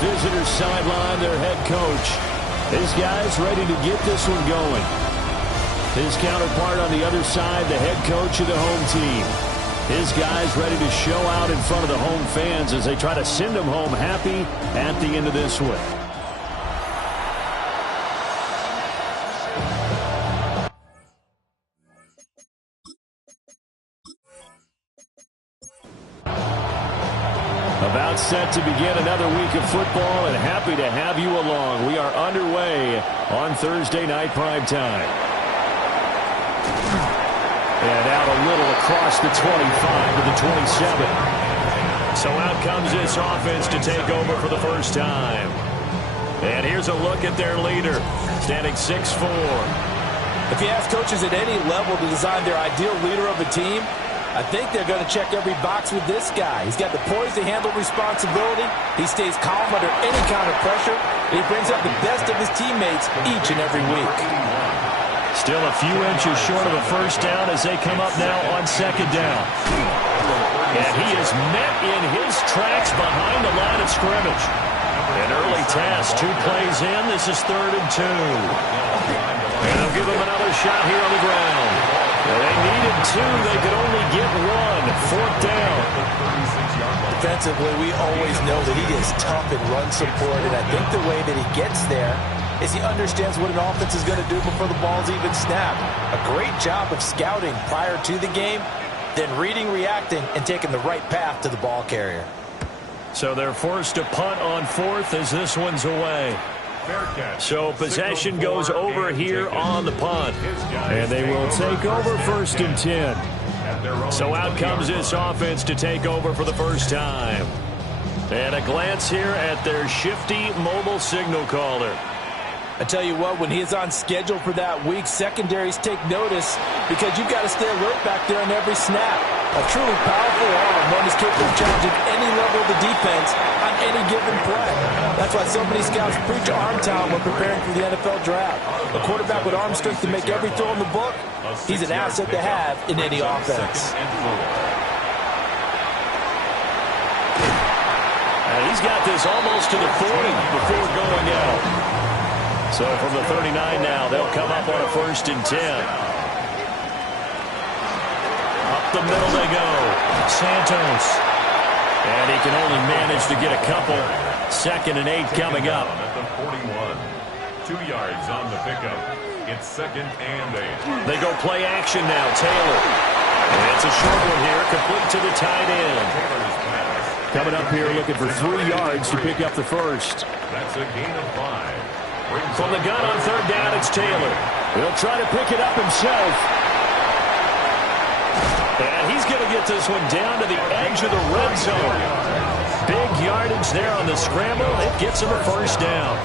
visitor's sideline, their head coach. His guys ready to get this one going. His counterpart on the other side, the head coach of the home team. His guys ready to show out in front of the home fans as they try to send them home happy at the end of this one. About set to begin another week of football, and happy to have you along. We are underway on Thursday night primetime. And out a little across the 25 to the 27. So out comes this offense to take over for the first time. And here's a look at their leader, standing 6'4". If you ask coaches at any level to design their ideal leader of a team, I think they're going to check every box with this guy. He's got the poise to handle responsibility. He stays calm under any kind of pressure. And he brings out the best of his teammates each and every week. Still a few inches short of a first down as they come up now on second down. And he is met in his tracks behind the line of scrimmage. An early task, 2 plays in. This is 3rd and 2. And they'll give him another shot here on the ground. Well, they needed 2. They could only get 1. 4th down. Defensively, we always know that he is tough in run support, and I think the way that he gets there is he understands what an offense is going to do before the ball's even snapped. A great job of scouting prior to the game, then reading, reacting, and taking the right path to the ball carrier. So they're forced to punt on 4th as this one's away. So possession goes over here on the punt. And they will take over 1st and 10. So out comes this offense to take over for the first time. And a glance here at their shifty mobile signal caller. I tell you what, when he is on schedule for that week, secondaries take notice because you've got to stay alert back there on every snap. A truly powerful arm, one is capable of challenging any level of the defense on any given play. That's why so many scouts preach arm talent when preparing for the NFL draft. A quarterback with arm strength to make every throw in the book, he's an asset to have in any offense. And he's got this almost to the 40 before going out. So from the 39 now, they'll come up on a 1st and 10. Up the middle they go. Santos. And he can only manage to get a couple. 2nd and 8 coming up. At the 41. 2 yards on the pickup. It's 2nd and 8. They go play action now. Taylor. And it's a short one here, complete to the tight end. Coming up here looking for 3 yards to pick up the first. That's a gain of 5. From the gun on 3rd down, it's Taylor. He'll try to pick it up himself. And he's going to get this one down to the edge of the red zone. Big yardage there on the scramble. It gets him a first down.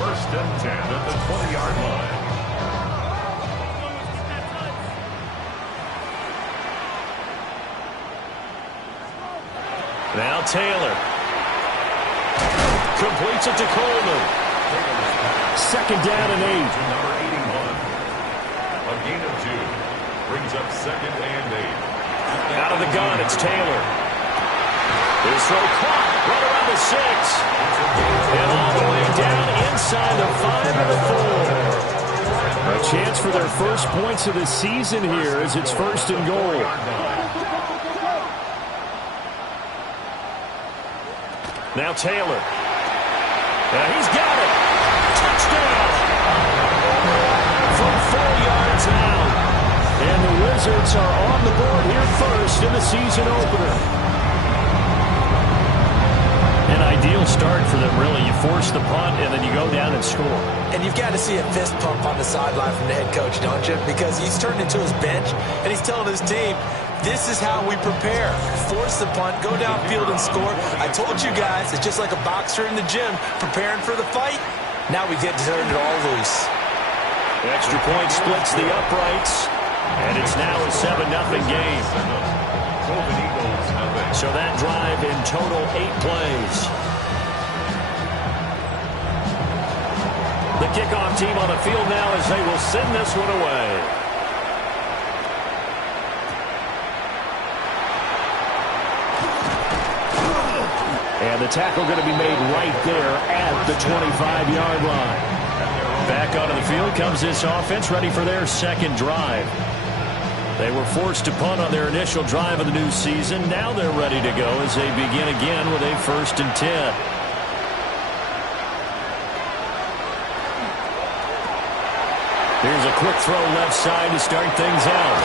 1st and 10 at the 20-yard line. Now Taylor. Completes it to Coleman. 2nd down and 8. Number 81. A gain of 2. Brings up 2nd and 8. Out of the gun, it's Taylor. His throw caught right around the 6. And all the way down inside the 5 and the 4. A chance for their first points of the season here as it's 1st and goal. Now Taylor. He's got it. Touchdown. From 4 yards out. And the Wizards are on the board here first in the season opener. An ideal start for them, really. You force the punt, and then you go down and score. And you've got to see a fist pump on the sideline from the head coach, don't you? Because he's turned into his bench, and he's telling his team, this is how we prepare. Force the punt, go downfield and score. I told you guys, it's just like a boxer in the gym preparing for the fight. Now we get to turn it all loose. The extra point splits the uprights, and it's now a 7-0 game. So that drive in total 8 plays. The kickoff team on the field now as they will send this one away. And the tackle going to be made right there at the 25-yard line. Back onto the field comes this offense, ready for their second drive. They were forced to punt on their initial drive of the new season. Now they're ready to go as they begin again with a 1st and 10. Here's a quick throw left side to start things out.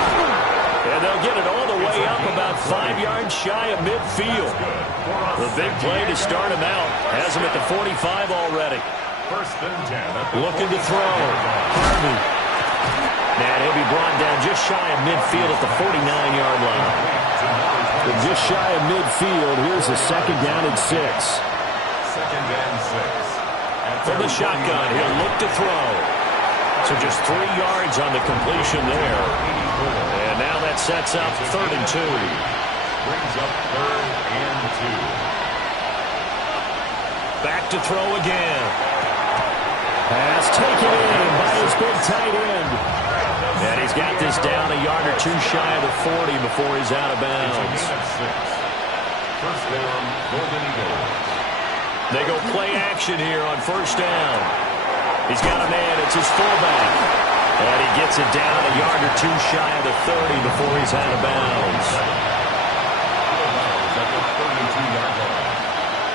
And they'll get it all the way up about 5 yards shy of midfield. The big play to start him out has him at the 45 already. 1st and 10. Looking to throw. Harvey. And he'll be brought down just shy of midfield at the 49-yard line. But just shy of midfield, here's a 2nd down and 6. 2nd and 6. From the shotgun, he'll look to throw. So just 3 yards on the completion there. And now that sets up 3rd and 2. Brings up 3rd and 2. Back to throw again. Pass taken in by his big tight end. And he's got this down a yard or 2 shy of the 40 before he's out of bounds. 1st down, Golden Eagles. They go play action here on 1st down. He's got a man. It's his fullback. And he gets it down a yard or 2 shy of the 30 before he's out of bounds.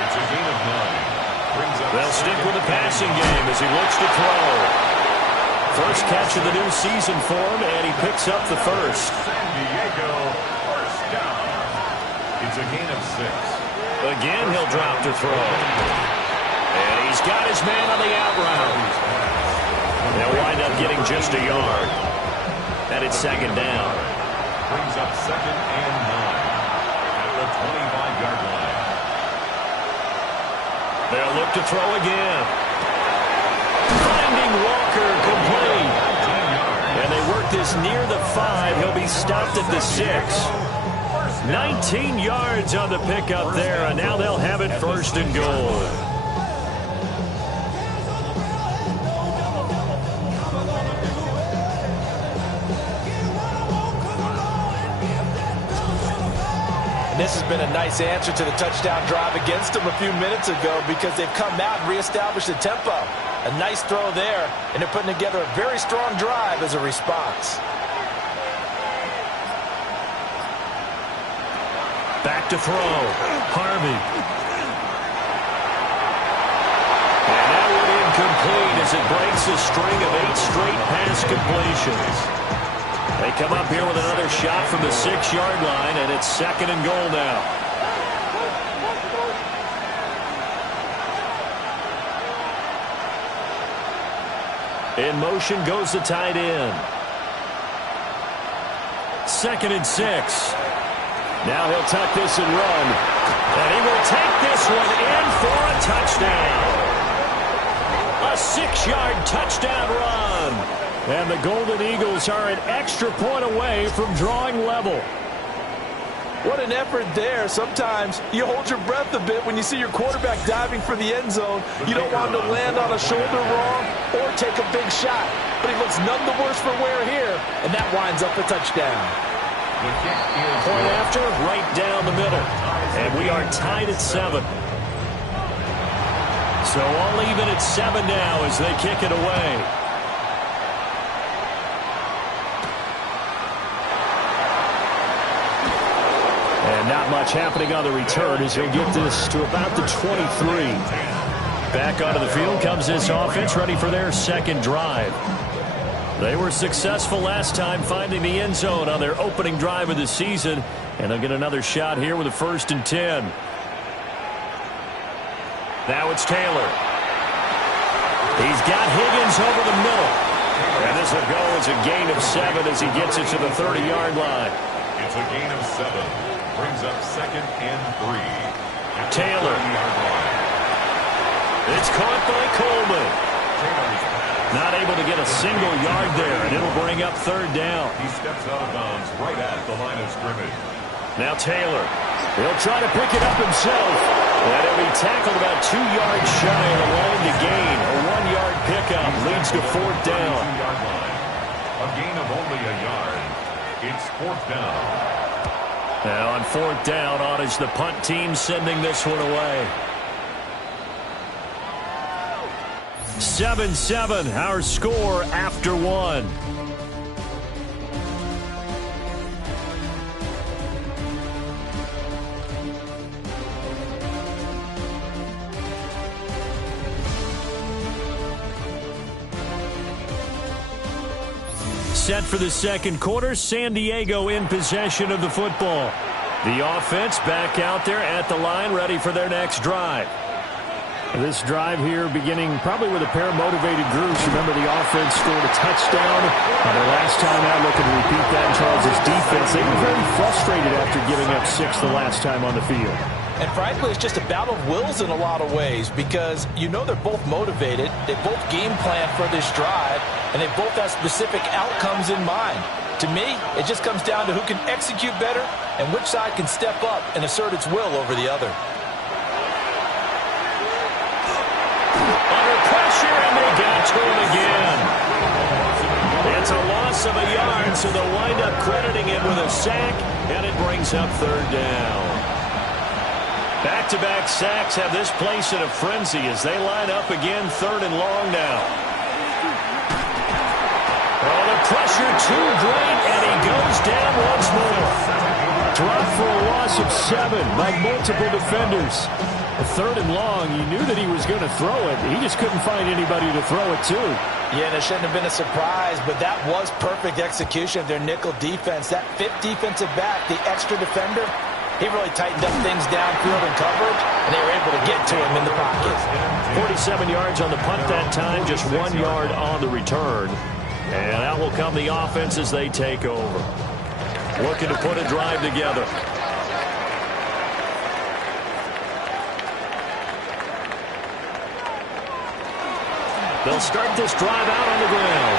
It's a gain of 9. They'll stick with the passing game as he looks to throw. First catch of the new season for him, and he picks up the 1st. San Diego, 1st down. It's a gain of 6. Again, he'll drop to throw. And he's got his man on the out route. They'll wind up getting just a yard. And it's 2nd down. Brings up 2nd and 9 at the 25-yard line. They'll look to throw again. Finding Walker complete. And they work this near the 5. He'll be stopped at the 6. 19 yards on the pickup there, and now they'll have it 1st and goal. And this has been a nice answer to the touchdown drive against them a few minutes ago because they've come out and reestablished the tempo. A nice throw there, and they're putting together a very strong drive as a response. Back to throw. Harvey. And that one incomplete as it breaks a string of 8 straight pass completions. They come up here with another shot from the 6-yard line, and it's 2nd and goal now. In motion goes the tight end. 2nd and 6. Now he'll tuck this and run. And he will take this one in for a touchdown. A 6-yard touchdown run. And the Golden Eagles are an extra point away from drawing level. What an effort there. Sometimes you hold your breath a bit when you see your quarterback diving for the end zone. You don't want him to land on a shoulder wrong or take a big shot. But he looks none the worse for wear here, and that winds up a touchdown. Point after, right down the middle. And we are tied at 7. So all even at 7 now as they kick it away. And not much happening on the return as he'll get this to about the 23. Back onto the field comes this offense, ready for their 2nd drive. They were successful last time finding the end zone on their opening drive of the season, and they'll get another shot here with a 1st and 10. Now it's Taylor. He's got Higgins over the middle. And this will go as a gain of 7 as he gets it to the 30-yard line. It's a gain of 7. Brings up 2nd and 3. Taylor. It's caught by Coleman. Not able to get a single yard there, and it'll bring up 3rd down. He steps out of bounds right at the line of scrimmage. Now Taylor. He'll try to pick it up himself. And he'll be tackled about 2 yards shy of the line to gain. A 1-yard pickup leads to 4th down. A gain of only a yard. It's 4th down. Now on 4th down, on is the punt team sending this one away. 7-7, our score after one. Set for the second quarter, San Diego in possession of the football. The offense back out there at the line, ready for their next drive. This drive here beginning probably with a pair of motivated groups. Remember, the offense scored a touchdown their last time out, looking to repeat that. Charles' defense, they were very frustrated after giving up 6 the last time on the field. And frankly, it's just a battle of wills in a lot of ways because you know they're both motivated. They both game plan for this drive, and they both have specific outcomes in mind. To me, it just comes down to who can execute better and which side can step up and assert its will over the other. Under pressure, and they got to him again. It's a loss of a yard, so they'll wind up crediting it with a sack, and it brings up third down. Back-to-back sacks have this place in a frenzy as they line up again, third and long now. Oh, the pressure too great, and he goes down once more. Dropped for a loss of 7 by multiple defenders. Third and long, you knew that he was going to throw it. He just couldn't find anybody to throw it to. Yeah, and it shouldn't have been a surprise, but that was perfect execution of their nickel defense. That fifth defensive back, the extra defender, he really tightened up things downfield in coverage, and they were able to get to him in the pocket. 47 yards on the punt that time, just 1 yard on the return. And out will come the offense as they take over. Looking to put a drive together. They'll start this drive out on the ground.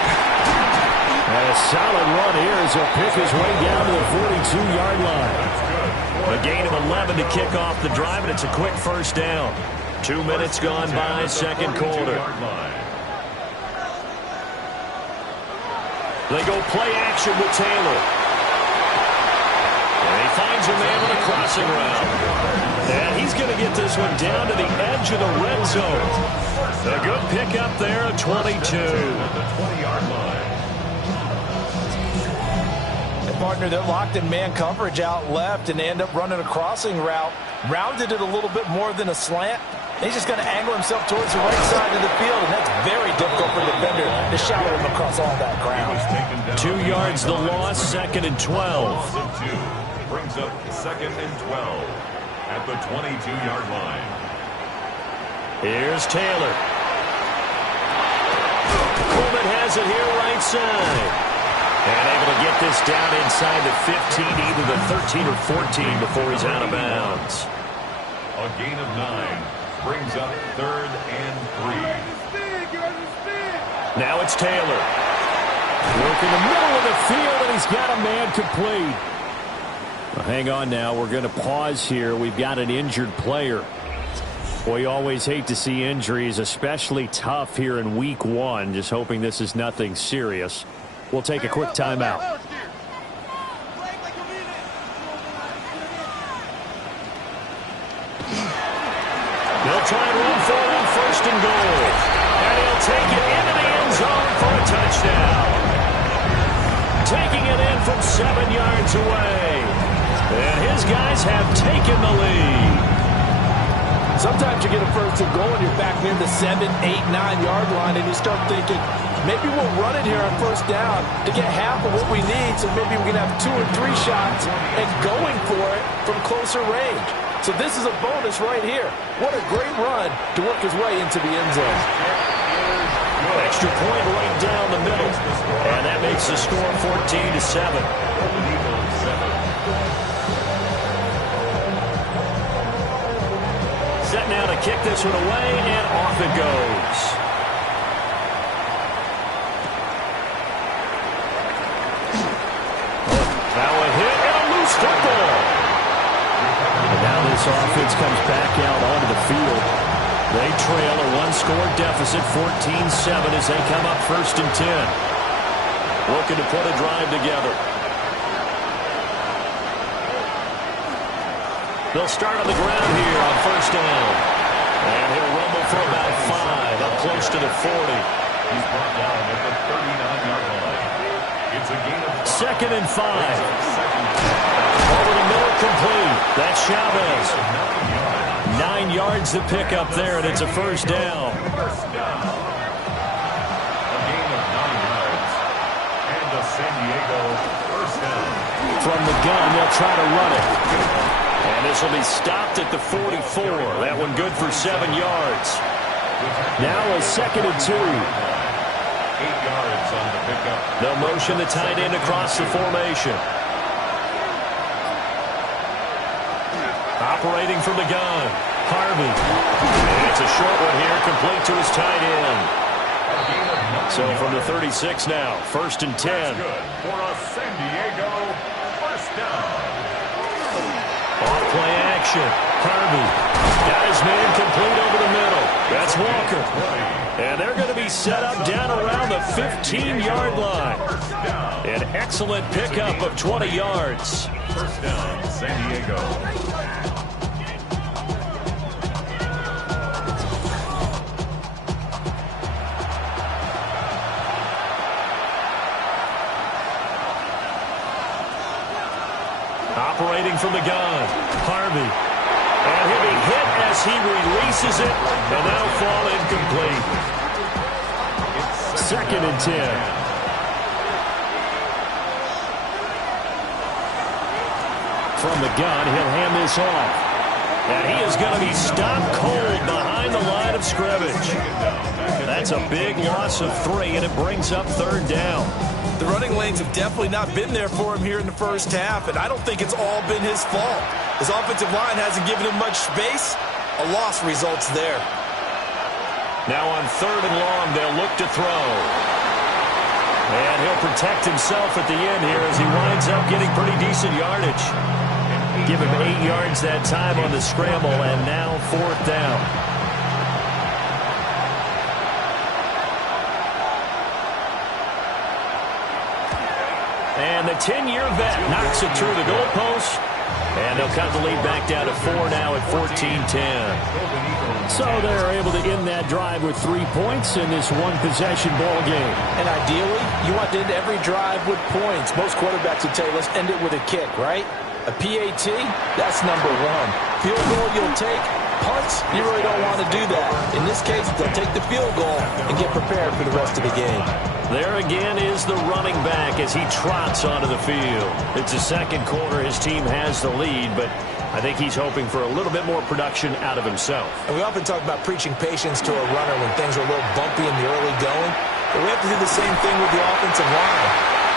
And a solid run here as he'll pick his way down to the 42-yard line. A gain of 11 to kick off the drive, and it's a quick first down. 2 minutes gone by, second quarter. They go play action with Taylor. And he finds a man on a crossing route. And he's going to get this one down to the edge of the red zone. A good pickup there, a 22. And partner, they're locked in man coverage out left, and they end up running a crossing route. Rounded it a little bit more than a slant. He's just going to angle himself towards the right side of the field, and that's very difficult for the defender to shadow him across all that ground. 2 yards the loss, second and 12. Brings up second and 12 at the 22-yard line. Here's Taylor. Coleman has it here right side. And able to get this down inside the 15, either the 13 or 14 before he's out of bounds. A gain of 9. Brings up third and 3. Now it's Taylor. Working the middle of the field, and he's got a man complete. Well, hang on now. We're going to pause here. We've got an injured player. Boy, you always hate to see injuries, especially tough here in week 1. Just hoping this is nothing serious. We'll take a quick timeout. They'll try and run for it on first and goal. And he'll take it into the end zone for a touchdown. Taking it in from 7 yards away. And his guys have taken the lead. Sometimes you get a first and goal and you're back near the 7, 8, 9-yard line, and you start thinking, maybe we'll run it here on first down to get half of what we need, so maybe we can have 2 or 3 shots and going for it from closer range. So this is a bonus right here. What a great run to work his way into the end zone. Extra point right down the middle. And that makes the score 14-7. Set now to kick this one away, and off it goes. Now a hit and a loose football. And now this offense comes back out onto the field. They trail a 1-score deficit, 14-7, as they come up first and 10. Looking to put a drive together. They'll start on the ground here on first down. And he'll rumble for about 5 up close to the 40. He's brought down at the 39-yard line. It's a gain of 5. 2nd and 5. Over the middle, complete. That's Chavez. 9 yards to pick up there, and it's a first down. First down. A gain of 9 yards. And a San Diego first down. From the gun, they'll try to run it. And this will be stopped at the 44. That one good for 7 yards. Now a 2nd and 2. 8 yards on the pickup. They'll motion the tight end across the formation. Operating from the gun, Harvey. And it's a short one here, complete to his tight end. So from the 36 now, 1st and 10. That's good for a San Diego first down. Off-play action. Harvey got his man complete over the middle. That's Walker. And they're going to be set up down around the 15-yard line. An excellent pickup of 20 yards. First down, San Diego. Operating from the gun, Harvey. And he'll be hit as he releases it, and that'll fall incomplete. 2nd and 10. From the gun, he'll hand this off. And he is going to be stopped cold behind the line of scrimmage. That's a big loss of 3, and it brings up 3rd down. The running lanes have definitely not been there for him here in the first half, and I don't think it's all been his fault. His offensive line hasn't given him much space. A loss results there. Now on 3rd and long, they'll look to throw. And he'll protect himself at the end here as he winds up getting pretty decent yardage. Give him 8 yards that time on the scramble, and now 4th down. And the 10-year vet knocks it through the goalpost. And they'll cut the lead back down to 4 now at 14-10. So they're able to end that drive with 3 points in this one-possession ball game. And ideally, you want to end every drive with points. Most quarterbacks would tell you, let's end it with a kick, right? A PAT, that's number 1. Field goal you'll take. Punts, you really don't want to do that. In this case, they'll take the field goal and get prepared for the rest of the game. There again is the running back as he trots onto the field. It's the 2nd quarter. His team has the lead, but I think he's hoping for a little bit more production out of himself. And we often talk about preaching patience to a runner when things are a little bumpy in the early going. But we have to do the same thing with the offensive line.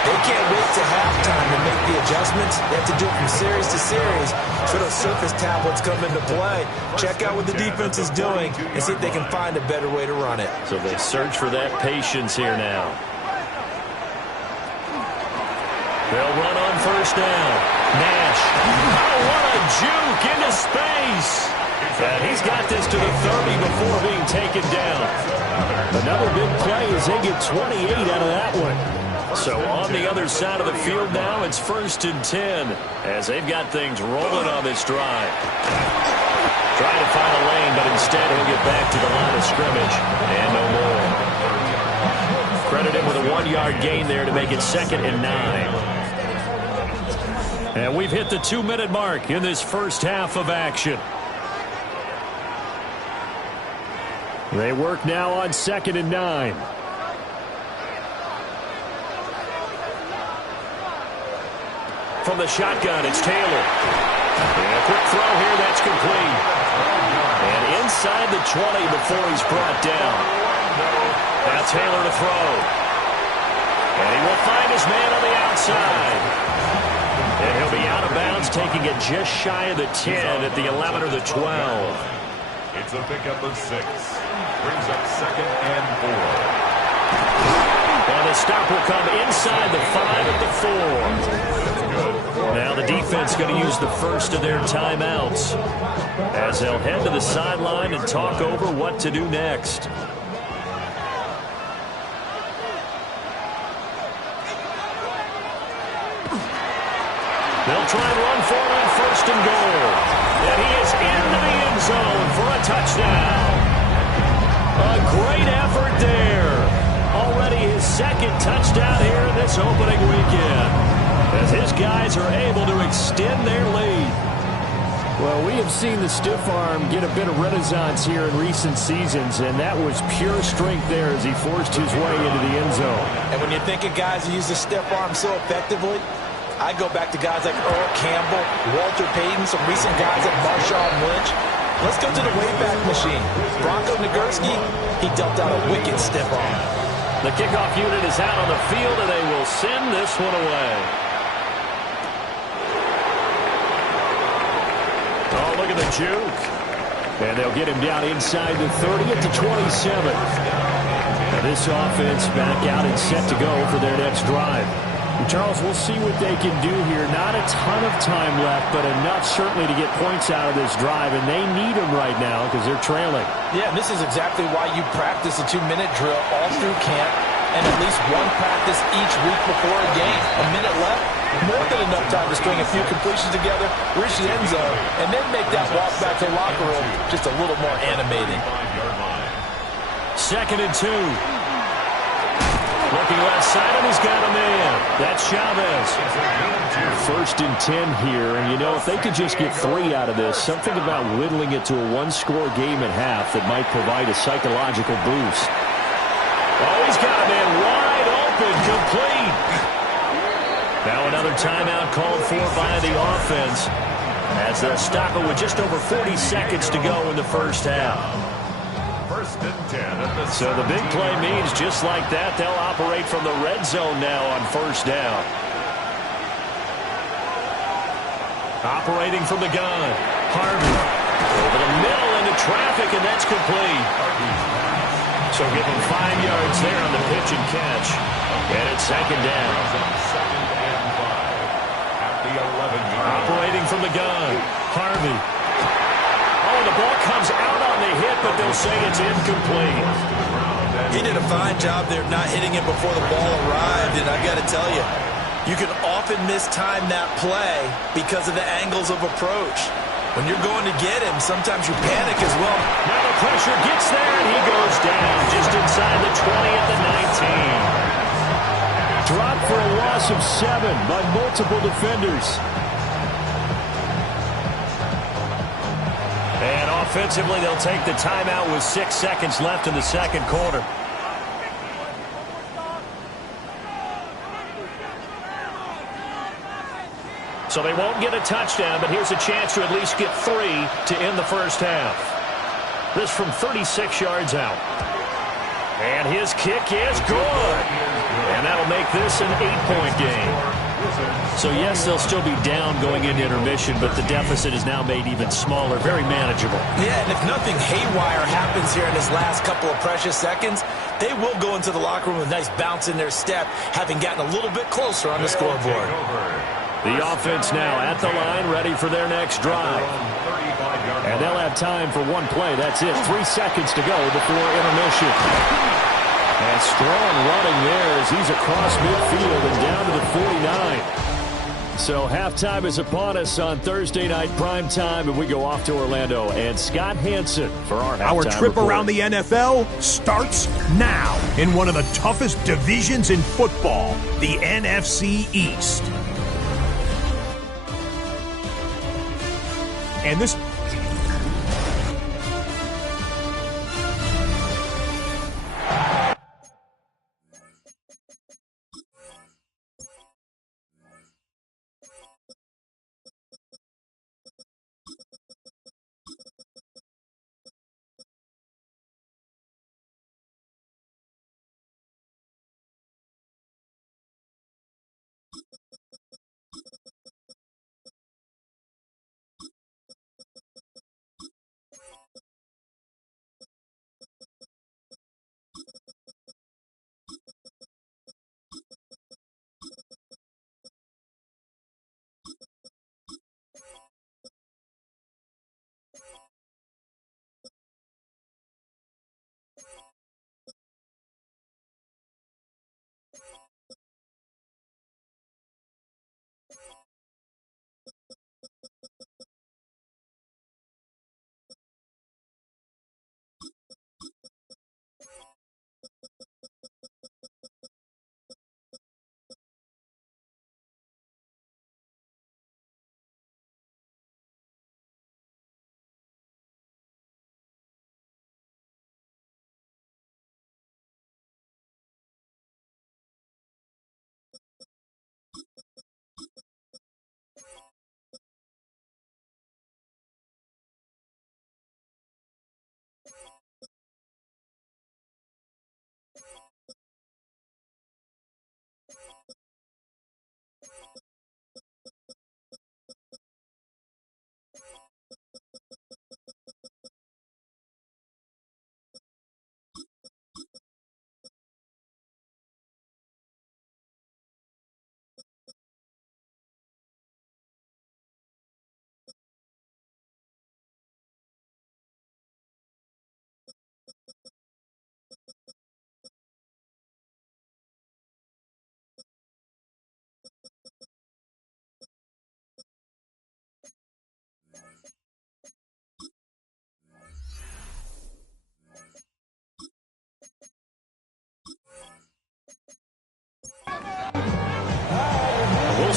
They can't wait to halftime to make the adjustments. They have to do it from series to series. So those surface tablets come into play. Check out what the defense is doing and see if they can find a better way to run it. So they search for that patience here now. They'll run on 1st down. Nash. Oh, what a juke into space. And he's got this to the 30 before being taken down. Another big play as they get 28 out of that one. So on the other side of the field now, it's 1st and 10 as they've got things rolling on this drive. Trying to find a lane, but instead he'll get back to the line of scrimmage and no more. Credit him with a 1-yard gain there to make it 2nd and 9. And we've hit the 2-minute mark in this first half of action. They work now on 2nd and 9. From the shotgun, it's Taylor. And a quick throw here, that's complete. And inside the 20 before he's brought down. Now Taylor to throw. And he will find his man on the outside. And he'll be out of bounds, taking it just shy of the 10 at the 11 or the 12. It's a pickup of 6. Brings up 2nd and 4. And the stop will come inside the 5 at the 4. Now the defense going to use the first of their timeouts as they'll head to the sideline and talk over what to do next. They'll try and run for it on 1st and goal. And he is into the end zone for a touchdown. A great effort there. Already his second touchdown here in this opening weekend, as his guys are able to extend their lead. Well, we have seen the stiff arm get a bit of renaissance here in recent seasons, and that was pure strength there as he forced his way into the end zone. And when you're thinking guys who use the stiff arm so effectively, I go back to guys like Earl Campbell, Walter Payton, some recent guys like Marshawn Lynch. Let's go to the Wayback Machine. Bronco Nagurski, he dealt out a wicked stiff arm. The kickoff unit is out on the field, and they will send this one away. Oh, look at the juke. And they'll get him down inside the 30 at the 27. Now this offense back out and set to go for their next drive. And Charles, we'll see what they can do here. Not a ton of time left, but enough certainly to get points out of this drive, and they need them right now because they're trailing. Yeah, and this is exactly why you practice a 2-minute drill all through camp and at least one practice each week before a game. A minute left, more than enough time to string a few completions together, reach the end zone, and then make that walk back to the locker room just a little more animated. 2nd and 2. Looking left side, and he's got a man. That's Chavez. 1st and 10 here, and you know, if they could just get 3 out of this, something about whittling it to a one-score game at half that might provide a psychological boost. Oh, he's got a man wide open, complete. Now another timeout called for by the offense, as they'll stop it with just over 40 seconds to go in the first half. 1st and 10. So the big play means just like that, they'll operate from the red zone now on 1st down. Operating from the gun, Harvey over the middle into traffic, and that's complete. So give him 5 yards there on the pitch and catch. And it's 2nd down. 2nd and 5 at the 11-yard. Operating from the gun, Harvey. Oh, the ball comes out on the hit, but they'll say it's incomplete. He did a fine job there not hitting it before the ball arrived, and I got to tell you, you can often mistime that play because of the angles of approach. When you're going to get him, sometimes you panic as well. Now the pressure gets there, and he goes down just inside the 20 at the 19. Dropped for a loss of 7 by multiple defenders. And offensively, they'll take the timeout with 6 seconds left in the 2nd quarter. So they won't get a touchdown, but here's a chance to at least get 3 to end the first half. This from 36 yards out. And his kick is good. And that'll make this an 8-point game. So, yes, they'll still be down going into intermission, but the deficit is now made even smaller, very manageable. Yeah, and if nothing haywire happens here in this last couple of precious seconds, they will go into the locker room with a nice bounce in their step, having gotten a little bit closer on the scoreboard. The offense now at the line, ready for their next drive. And they'll have time for one play. That's it. 3 seconds to go before intermission. And strong running there as he's across midfield and down to the 49. So halftime is upon us on Thursday night primetime, and we go off to Orlando. And Scott Hanson for our halftime Our trip report. around the NFL starts now in one of the toughest divisions in football, the NFC East. And this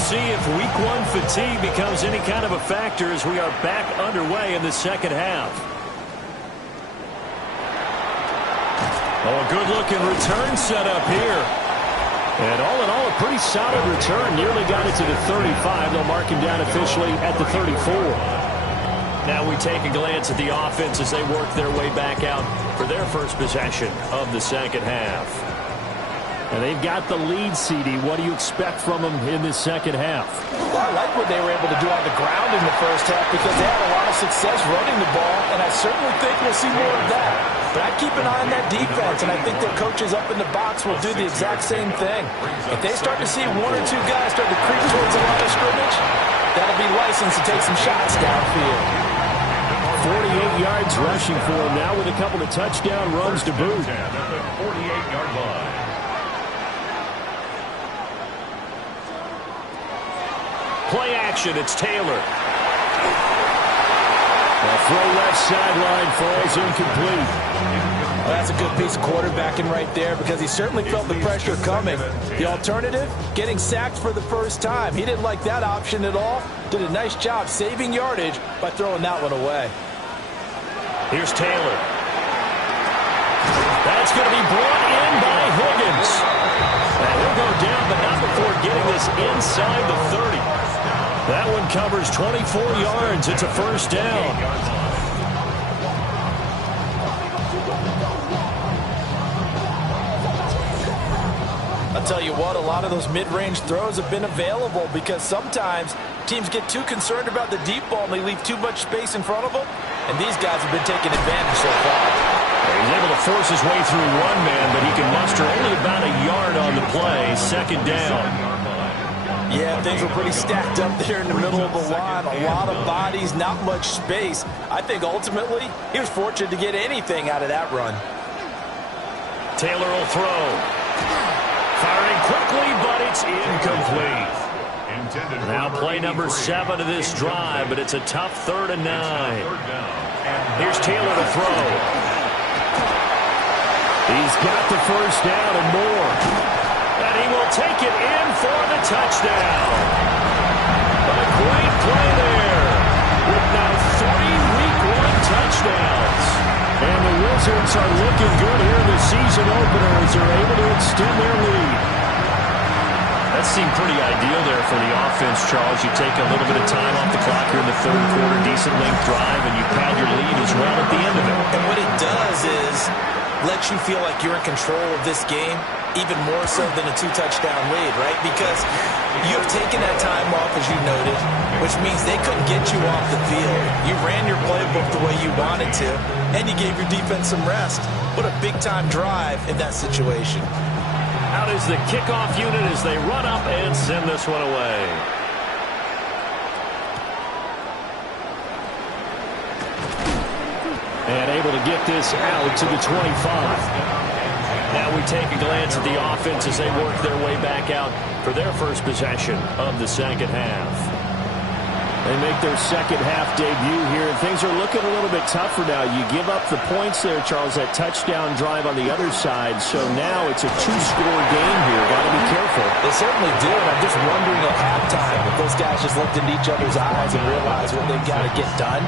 see if week one fatigue becomes any kind of a factor as we are back underway in the second half. Oh, a good-looking return set up here. And all in all, a pretty solid return. Nearly got it to the 35. They'll mark him down officially at the 34. Now we take a glance at the offense as they work their way back out for their first possession of the second half. And they've got the lead, CD. What do you expect from them in this second half? Well, I like what they were able to do on the ground in the first half because they had a lot of success running the ball, and I certainly think we'll see more of that. But I keep an eye on that defense, and I think their coaches up in the box will do the exact same thing. If they start to see one or two guys start to creep towards the line of scrimmage, that'll be licensed to take some shots downfield. 48 yards rushing for him now with a couple of touchdown runs to boot. 48-yard line. Play action, it's Taylor. The throw left sideline falls incomplete. Well, that's a good piece of quarterbacking right there because he certainly felt the pressure coming. The alternative, getting sacked for the first time. He didn't like that option at all. Did a nice job saving yardage by throwing that one away. Here's Taylor. That's going to be brought in by Higgins. And he'll go down, but not before getting this inside the 30. That one covers 24 yards. It's a first down. I'll tell you what, a lot of those mid-range throws have been available because sometimes teams get too concerned about the deep ball and they leave too much space in front of them, and these guys have been taking advantage so far. He's able to force his way through one man, but he can muster only about a yard on the play. Second down. Yeah, things were pretty stacked up there in the middle of the line. A lot of bodies, not much space. I think ultimately he was fortunate to get anything out of that run. Taylor will throw. Firing quickly, but it's incomplete. Now play number 7 of this drive, but it's a tough 3rd and 9. Here's Taylor to throw. He's got the first down and more. And he will take it in for the touchdown. A great play there with now 3 Week 1 touchdowns. And the Wizards are looking good here in the season opener as they're able to extend their lead. That seemed pretty ideal there for the offense, Charles. You take a little bit of time off the clock here in the 3rd quarter, decent length drive, and you pad your lead as well at the end of it. And what it does is let you feel like you're in control of this game, even more so than a 2-touchdown lead, right? Because you've taken that time off, as you noted, which means they couldn't get you off the field. You ran your playbook the way you wanted to, and you gave your defense some rest. What a big-time drive in that situation. Out is the kickoff unit as they run up and send this one away. And able to get this out to the 25. Now we take a glance at the offense as they work their way back out for their first possession of the second half. They make their second half debut here, and things are looking a little bit tougher now. You give up the points there, Charles, that touchdown drive on the other side, so now it's a 2-score game here. Got to be careful. They certainly do, and I'm just wondering at halftime if those guys just looked into each other's eyes and realized what they've got to get done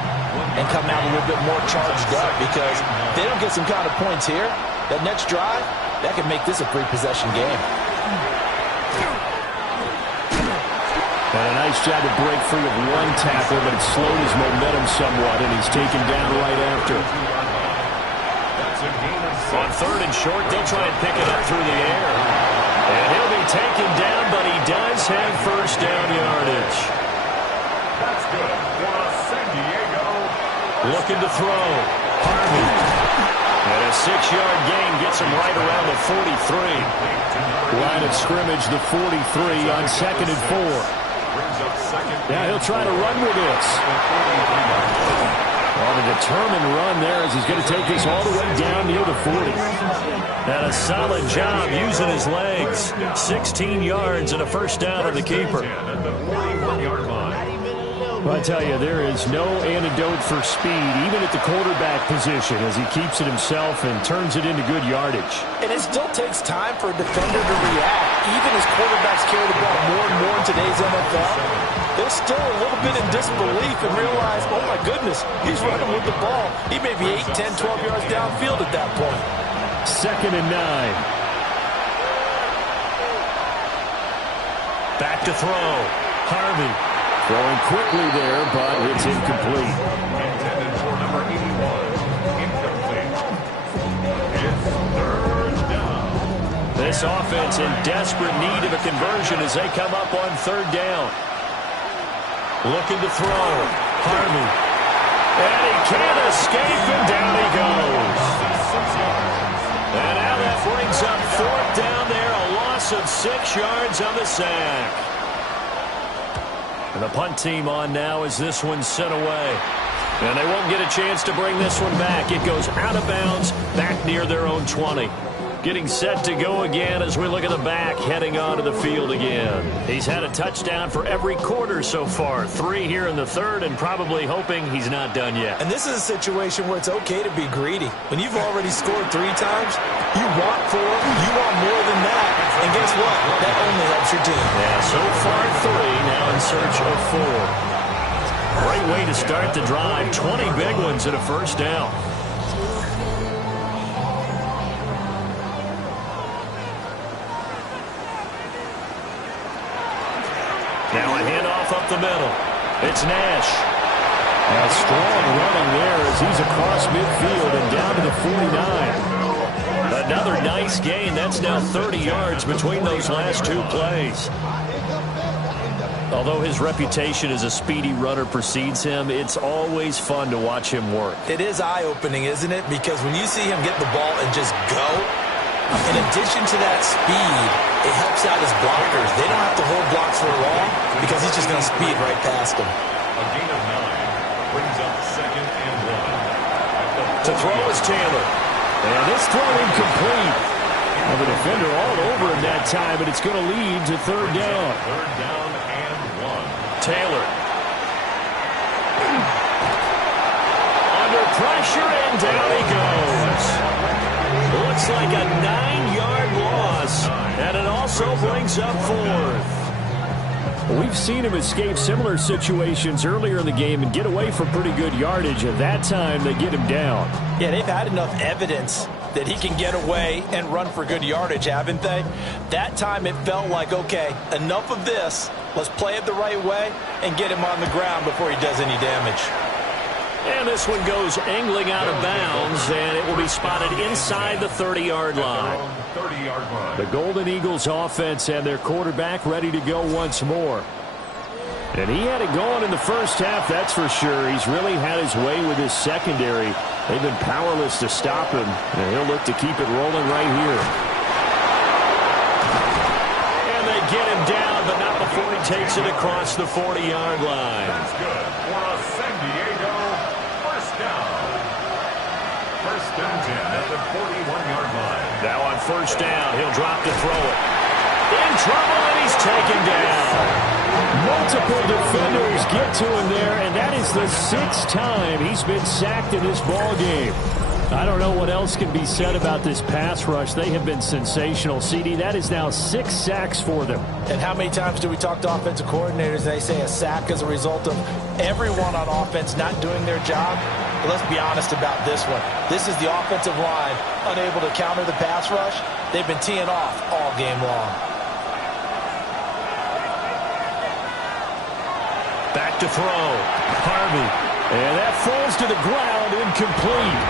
and come out a little bit more charged up, because if they don't get some kind of points here, that next drive, that could make this a 3-possession game. And a nice job to break free of one tackle, but it slowed his momentum somewhat, and he's taken down right after. On 3rd and short, they'll try and pick it up through the air. And he'll be taken down, but he does have first down yardage. That's good for San Diego. Looking to throw. Harvey. And a 6-yard gain gets him right around the 43. Line of scrimmage, the 43 on 2nd and 4. Now he'll try to run with this. On a determined run there as he's going to take this all the way down near the 40. And a solid job using his legs. 16 yards and a first down on the keeper. Well, I tell you, there is no antidote for speed, even at the quarterback position, as he keeps it himself and turns it into good yardage. And it still takes time for a defender to react. Even as quarterbacks carry the ball more and more in today's NFL, they're still a little bit in disbelief and realize, oh my goodness, he's running with the ball. He may be 8, 10, 12 yards downfield at that point. 2nd and 9. Back to throw. Harvey. Throwing quickly there, but it's incomplete. Intended for number 81. Incomplete. It's 3rd down. This offense in desperate need of a conversion as they come up on 3rd down. Looking to throw. Harvey. And he can't escape, and down he goes. And now that brings up 4th down there, a loss of 6 yards on the sack. And the punt team on now as this one's sent away. And they won't get a chance to bring this one back. It goes out of bounds back near their own 20. Getting set to go again as we look at the back heading onto the field again. He's had a touchdown for every quarter so far. 3 here in the 3rd and probably hoping he's not done yet. And this is a situation where it's okay to be greedy. When you've already scored 3 times, you want 4, you want more than that. And guess what? That only helps your team. Yeah, so far 3, now in search of 4. Great way to start the drive. 20 big ones and a 1st down. Now a handoff up the middle. It's Nash. A strong running there as he's across midfield and down to the 49. Another nice gain. That's now 30 yards between those last 2 plays. Although his reputation as a speedy runner precedes him, it's always fun to watch him work. It is eye-opening, isn't it? Because when you see him get the ball and just go, in addition to that speed, it helps out his blockers. They don't have to hold blocks for long because he's just going to speed right past them. A gain of 9 brings up 2nd and 1. To throw is Taylor. And this throw incomplete. Well, the defender all over him that time, but it's going to lead to 3rd down. 3rd down and 1. Taylor. Under pressure, and down he goes. Looks like a 9-yard loss, and it also brings up 4th. We've seen him escape similar situations earlier in the game and get away for pretty good yardage. At that time, they get him down. Yeah, they've had enough evidence that he can get away and run for good yardage, haven't they? That time it felt like, okay, enough of this. Let's play it the right way and get him on the ground before he does any damage. And this one goes angling out of bounds, and it will be spotted inside the 30-yard line. 30-yard line. The Golden Eagles offense and their quarterback ready to go once more. And he had it going in the first half, that's for sure. He's really had his way with his secondary. They've been powerless to stop him, and he'll look to keep it rolling right here. And they get him down, but not before he takes it across the 40-yard line. That's good for a San Diego 1st down. 1st and 10 at the 41-yard line. Now on 1st down, he'll drop to throw it. In trouble, and he's taken down. Multiple defenders get to him there, and that is the 6th time he's been sacked in this ball game. I don't know what else can be said about this pass rush. They have been sensational. CD, that is now 6 sacks for them. And how many times do we talk to offensive coordinators and they say a sack as a result of everyone on offense not doing their job? But let's be honest about this one. This is the offensive line unable to counter the pass rush. They've been teeing off all game long. Back to throw. Harvey. And that falls to the ground, incomplete.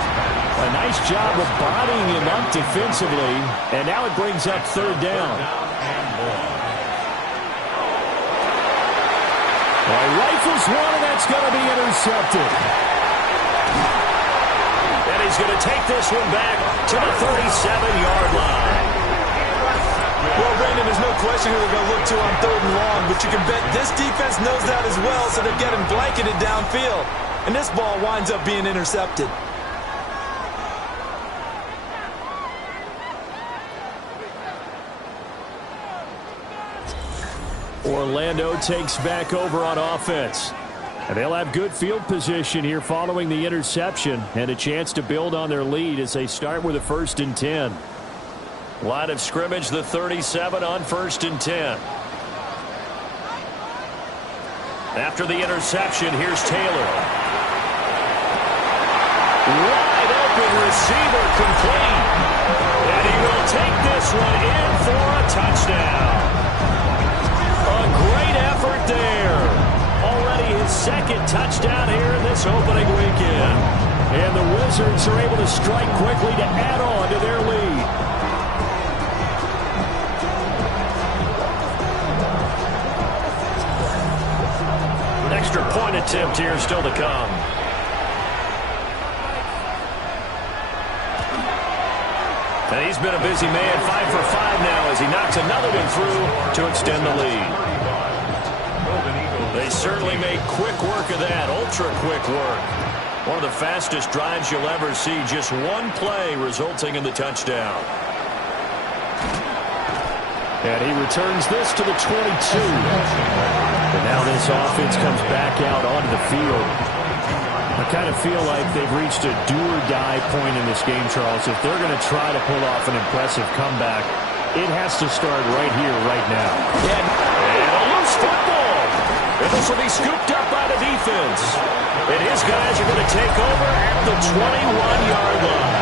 A nice job of bodying him up defensively. And now it brings up 3rd down. Well, rifles one, and that's going to be intercepted. And he's going to take this one back to the 37-yard line. Well, Brandon, there's no question who they're going to look to on 3rd and long, but you can bet this defense knows that as well, so they're getting blanketed downfield. And this ball winds up being intercepted. Orlando takes back over on offense. And they'll have good field position here following the interception and a chance to build on their lead as they start with a 1st and 10. Line of scrimmage, the 37 on 1st and 10. After the interception, here's Taylor. Wide open receiver complete. And he will take this one in for a touchdown. A great effort there. Already his 2nd touchdown here in this opening weekend. And the Wizards are able to strike quickly to add on to their lead. An extra point attempt here still to come. And he's been a busy man, 5 for 5 now as he knocks another one through to extend the lead. They certainly make quick work of that, ultra-quick work. One of the fastest drives you'll ever see, just one play resulting in the touchdown. And he returns this to the 22. And now this offense comes back out onto the field. I kind of feel like they've reached a do-or-die point in this game, Charles. If they're going to try to pull off an impressive comeback, it has to start right here, right now. And a loose football. And this will be scooped up by the defense. And his guys are going to take over at the 21-yard line.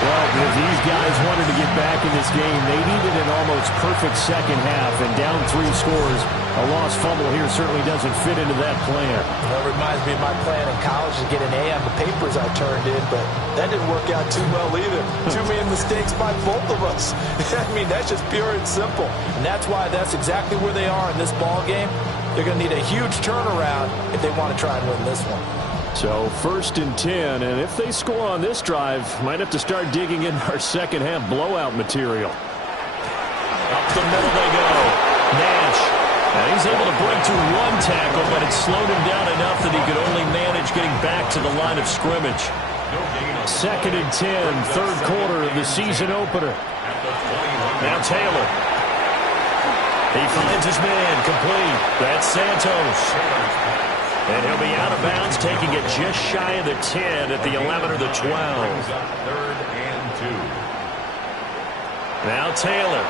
Well, if these guys wanted to get back in this game, they needed an almost perfect second half, and down 3 scores. A lost fumble here certainly doesn't fit into that plan. That reminds me of my plan in college to get an A on the papers I turned in, but that didn't work out too well either. Too many mistakes by both of us. I mean, that's just pure and simple. And that's why that's exactly where they are in this ball game. They're going to need a huge turnaround if they want to try and win this one. So 1st and 10, and if they score on this drive, might have to start digging in our second half blowout material. Up the middle they go. Nash. And he's able to break to 1 tackle, but it slowed him down enough that he could only manage getting back to the line of scrimmage. 2nd and 10, 3rd quarter of the season opener. Now Taylor. He finds his man complete. That's Santos. And he'll be out of bounds, taking it just shy of the 10 at the 11 or the 12. 3rd and 2. Now Taylor.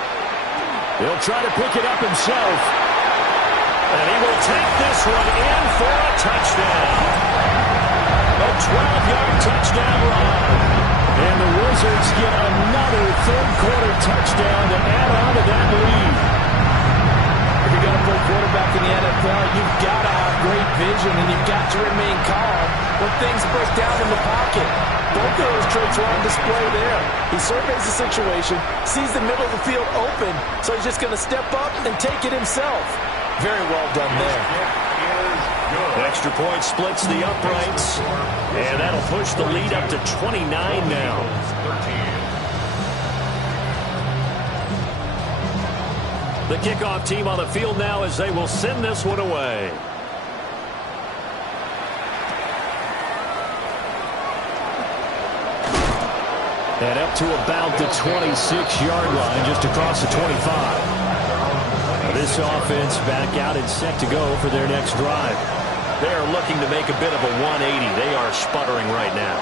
He'll try to pick it up himself. And he will take this one in for a touchdown. A 12-yard touchdown run. And the Wizards get another 3rd quarter touchdown to add on to that lead. If you're going to play quarterback in the NFL, you've got to have great vision, and you've got to remain calm when things break down in the pocket. Both of those traits are on display there. He surveys the situation, sees the middle of the field open, so he's just going to step up and take it himself. Very well done there. Extra point splits the uprights, and that'll push the lead up to 29 now. The kickoff team on the field now as they will send this one away. And up to about the 26-yard line, just across the 25. This offense back out and set to go for their next drive. They are looking to make a bit of a 180. They are sputtering right now.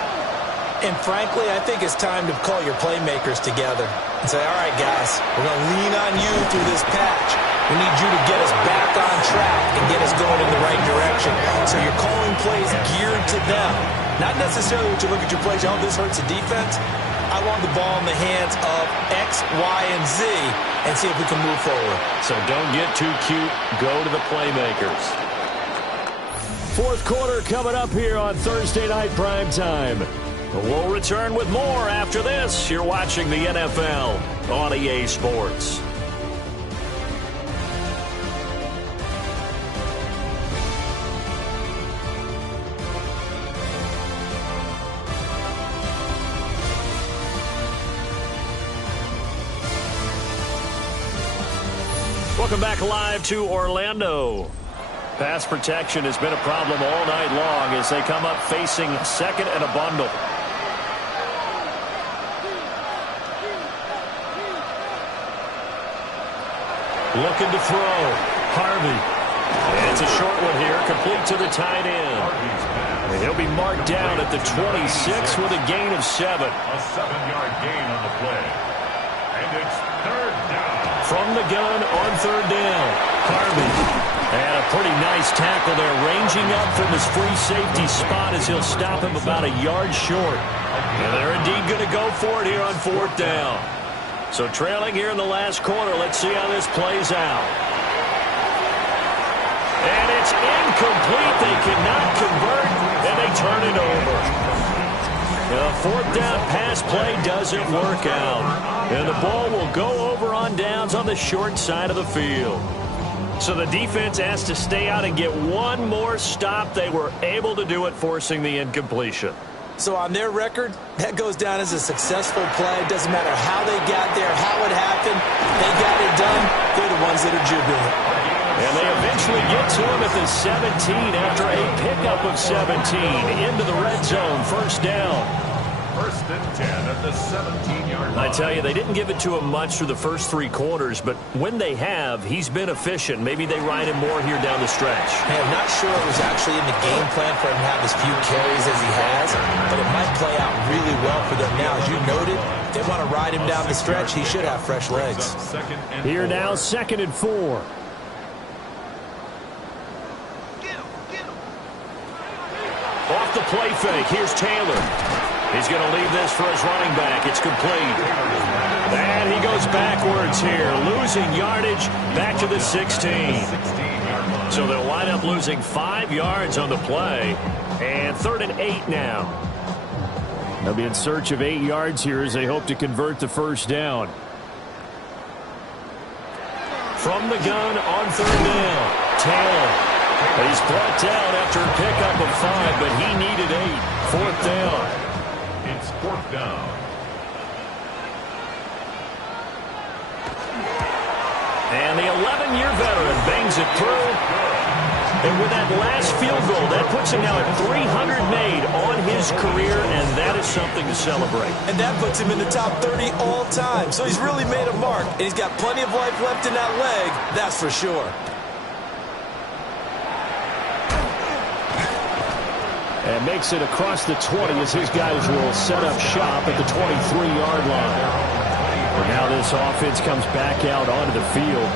And frankly, I think it's time to call your playmakers together and say, all right, guys, we're going to lean on you through this patch. We need you to get us back on track and get us going in the right direction. So you're calling plays geared to them. Not necessarily what you look at your plays, oh, this hurts the defense. I want the ball in the hands of X, Y, and Z and see if we can move forward. So don't get too cute. Go to the playmakers. 4th quarter coming up here on Thursday Night Prime Time. We'll return with more after this. You're watching the NFL on EA Sports. Welcome back live to Orlando. Pass protection has been a problem all night long as they come up facing 2nd and a bundle. Looking to throw. Harvey. And it's a short one here, complete to the tight end. And he'll be marked down at the 26 with a gain of 7. A 7-yard gain on the play. And it's third down. From the gun on third down, Harvey. And a pretty nice tackle there, ranging up from his free safety spot as he'll stop him about a yard short. And they're indeed going to go for it here on fourth down. So trailing here in the last quarter, let's see how this plays out. And it's incomplete. They cannot convert, and they turn it over. The fourth down pass play doesn't work out. And the ball will go over on downs on the short side of the field. So the defense has to stay out and get one more stop. They were able to do it, forcing the incompletion. So on their record, that goes down as a successful play. It doesn't matter how they got there, how it happened. They got it done. They're the ones that are jubilant. And they eventually get to him at the 17 after a pickup of 17 into the red zone. First down. First and 10 at the 17-yard line. I tell you, they didn't give it to him much through the first 3 quarters, but when they have, he's been efficient. Maybe they ride him more here down the stretch. Hey, I'm not sure it was actually in the game plan for him to have as few carries as he has, but it might play out really well for them now. As you noted, they want to ride him down the stretch. He should have fresh legs. Here now, 2nd and 4. Off the play fake, here's Taylor. He's going to leave this for his running back. It's complete. And he goes backwards here, losing yardage back to the 16. So they'll wind up losing 5 yards on the play. And 3rd and 8 now. They'll be in search of 8 yards here as they hope to convert the first down. From the gun on 3rd down, Taylor. He's brought down after a pickup of 5, but he needed 8. 4th down. It's 4th down. And the 11-year veteran bangs it through. And with that last field goal, that puts him now at 300 made on his career, and that is something to celebrate. And that puts him in the top 30 all time. So he's really made a mark, and he's got plenty of life left in that leg, that's for sure. And makes it across the 20 as his guys will set up shop at the 23-yard line. And now this offense comes back out onto the field.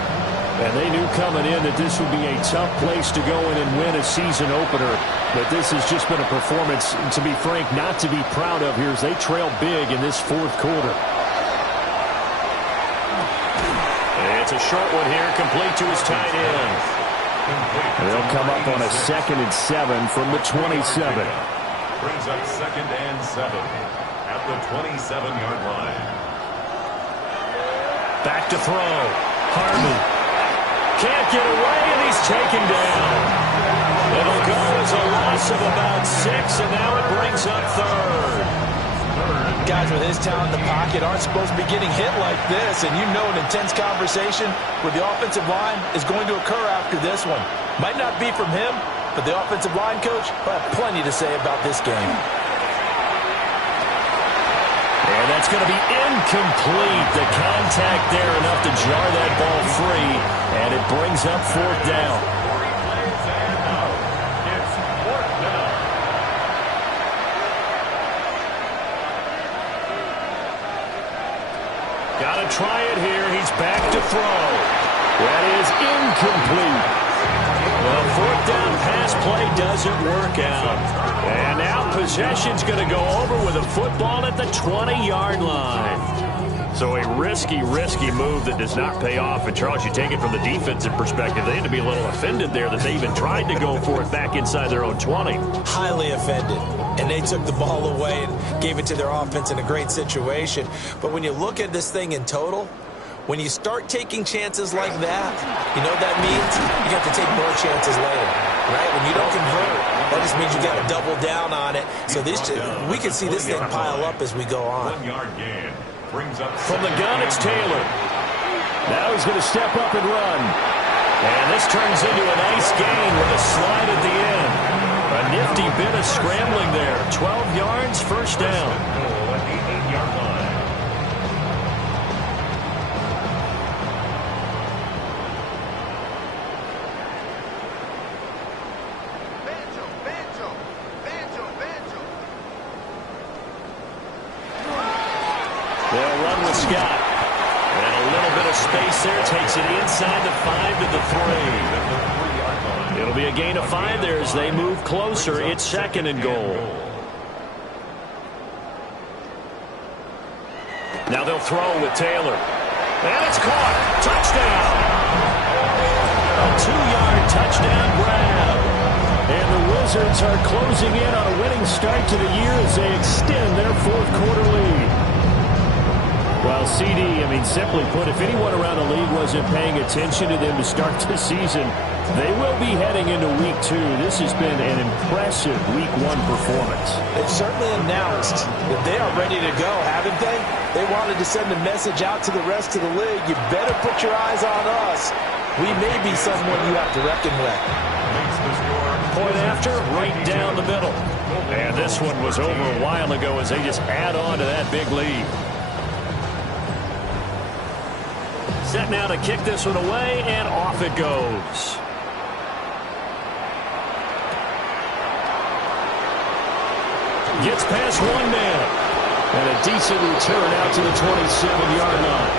And they knew coming in that this would be a tough place to go in and win a season opener. But this has just been a performance, to be frank, not to be proud of here as they trail big in this 4th quarter. It's a short one here, complete to his tight end. They'll come up on a 2nd and 7 from the 27. Brings up 2nd and 7 at the 27-yard line. Back to throw. Harmon can't get away, and he's taken down. It'll go as a loss of about 6, and now it brings up 3rd. Guys with his talent in the pocket aren't supposed to be getting hit like this, and you know an intense conversation with the offensive line is going to occur after this one. Might not be from him, but the offensive line coach will have plenty to say about this game. And that's going to be incomplete. The contact there enough to jar that ball free, and it brings up 4th down. It's 4th down. Got to try it here. He's back to throw. That is incomplete. The 4th down pass play doesn't work out. And now possession's going to go over with a football at the 20-yard line. So a risky move that does not pay off. And, Charles, you take it from the defensive perspective. They had to be a little offended there that they even tried to go for it back inside their own 20. Highly offended. And they took the ball away and gave it to their offense in a great situation. But when you look at this thing in total, when you start taking chances like that, you know what that means? You have to take more chances later, right? When you don't convert, that just means you got to double down on it. So we can see this thing pile up as we go on. 1-yard gain. Brings up from the gun, it's Taylor. Now he's going to step up and run. And this turns into a nice gain with a slide at the end. A nifty bit of scrambling there. 12 yards, first down. goal at the 8-yard line. They'll run with Scott. And a little bit of space there. Takes it inside the 5 to the 3. It'll be a gain of 5 there as they move closer. It's 2nd and goal. Now they'll throw with Taylor. And it's caught. Touchdown. A 2-yard touchdown grab. And the Wizards are closing in on a winning start to the year as they extend their 4th quarter lead. Well, CD, simply put, if anyone around the league wasn't paying attention to them to start the season, they will be heading into Week 2. This has been an impressive Week 1 performance. They've certainly announced that they are ready to go, haven't they? They wanted to send a message out to the rest of the league. You better put your eyes on us. We may be someone you have to reckon with. Point after, right down the middle. And this one was over a while ago as they just add on to that big lead. Set now to kick this one away, and off it goes. Gets past one man. And a decent return out to the 27-yard line.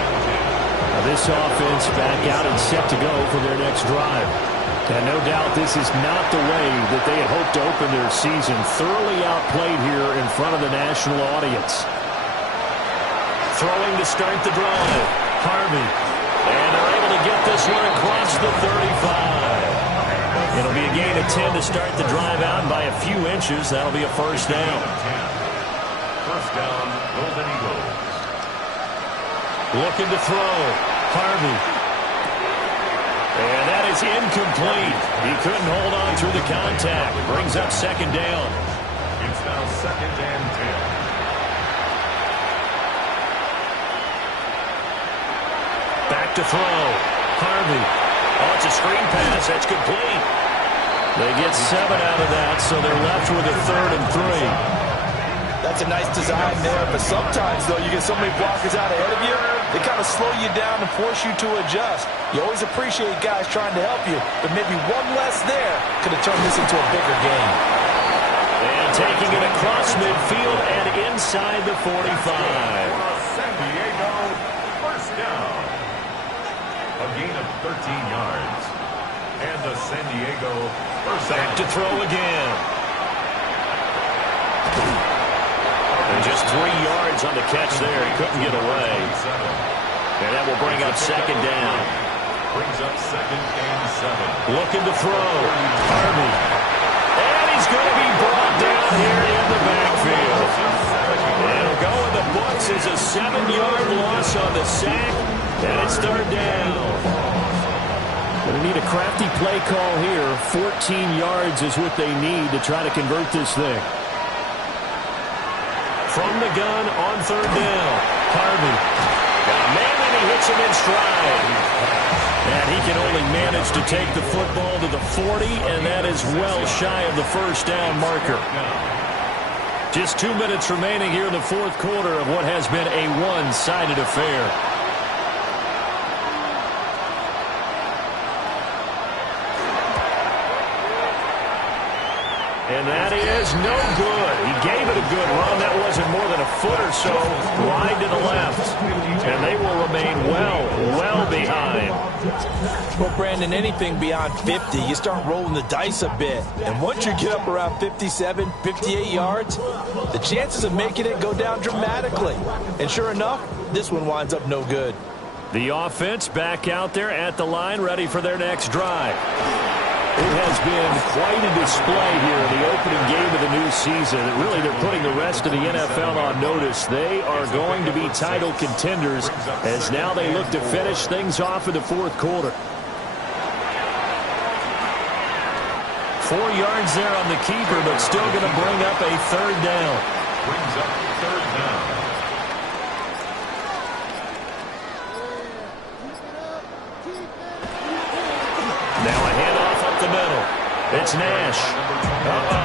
Now this offense back out and set to go for their next drive. And no doubt this is not the way that they had hoped to open their season. Thoroughly outplayed here in front of the national audience. Throwing to start the drive. Harvey. And they're able to get this one across the 35. It'll be a gain of 10 to start the drive out, and by a few inches, that'll be a first down. First down, Golden Eagles. Looking to throw. Harvey. And that is incomplete. He couldn't hold on through the contact. Brings up 2nd down. It's now 2nd and 10. Back to throw. Harvey. Oh, it's a screen pass. That's complete. They get 7 out of that, so they're left with a 3rd and 3. That's a nice design there, but sometimes, though, you get so many blockers out ahead of you, they kind of slow you down and force you to adjust. You always appreciate guys trying to help you, but maybe one less there could have turned this into a bigger game. And taking it across midfield and inside the 45. San Diego, first down. A gain of 13 yards. And the San Diego first down. Back to throw again. And just 3 yards on the catch there. He couldn't get away. And that will bring up 2nd down. Brings up 2nd and 7. Looking to throw. Harvey. And he's going to be brought down here in the backfield. And it'll go in the books as a 7-yard loss on the sack. And it's 3rd down. Going to need a crafty play call here. 14 yards is what they need to try to convert this thing. From the gun on 3rd down. Harvey. Got a man and he hits him in stride. And he can only manage to take the football to the 40, and that is well shy of the first down marker. Just 2 minutes remaining here in the 4th quarter of what has been a one-sided affair. And that is no good. He gave it a good run. That wasn't more than a foot or so wide to the left. And they will remain well behind. Well, Brandon, anything beyond 50, you start rolling the dice a bit. And once you get up around 57, 58 yards, the chances of making it go down dramatically. And sure enough, this one winds up no good. The offense back out there at the line, ready for their next drive. It has been quite a display here in the opening game of the new season. Really, they're putting the rest of the NFL on notice. They are going to be title contenders as now they look to finish things off in the 4th quarter. 4 yards there on the keeper, but still going to bring up a 3rd down. Brings up 3rd down. Now a handoff up the middle. It's Nash.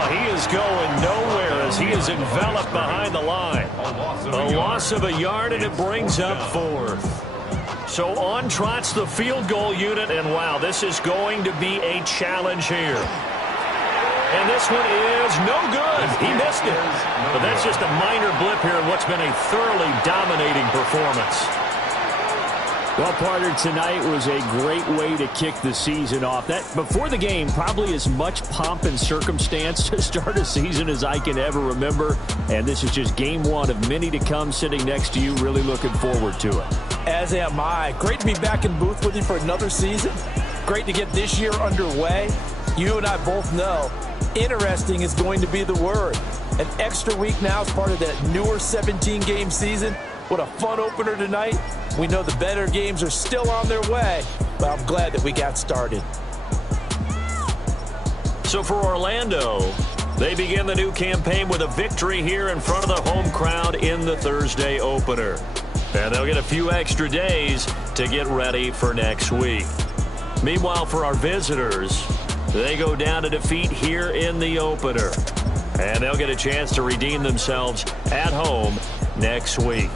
He is going nowhere as he is enveloped behind the line. A loss of a yard, and it brings up 4th. So on trots the field goal unit, and wow, this is going to be a challenge here. And this one is no good. He missed it. But that's just a minor blip here in what's been a thoroughly dominating performance. Well, partner, tonight was a great way to kick the season off. That before the game, probably as much pomp and circumstance to start a season as I can ever remember. And this is just game one of many to come. Sitting next to you, really looking forward to it. As am I. Great to be back in booth with you for another season. Great to get this year underway. You and I both know interesting is going to be the word. An extra week now as part of that newer 17-game season. What a fun opener tonight. We know the better games are still on their way, but I'm glad that we got started. So for Orlando, they begin the new campaign with a victory here in front of the home crowd in the Thursday opener. And they'll get a few extra days to get ready for next week. Meanwhile, for our visitors, they go down to defeat here in the opener. And they'll get a chance to redeem themselves at home next week.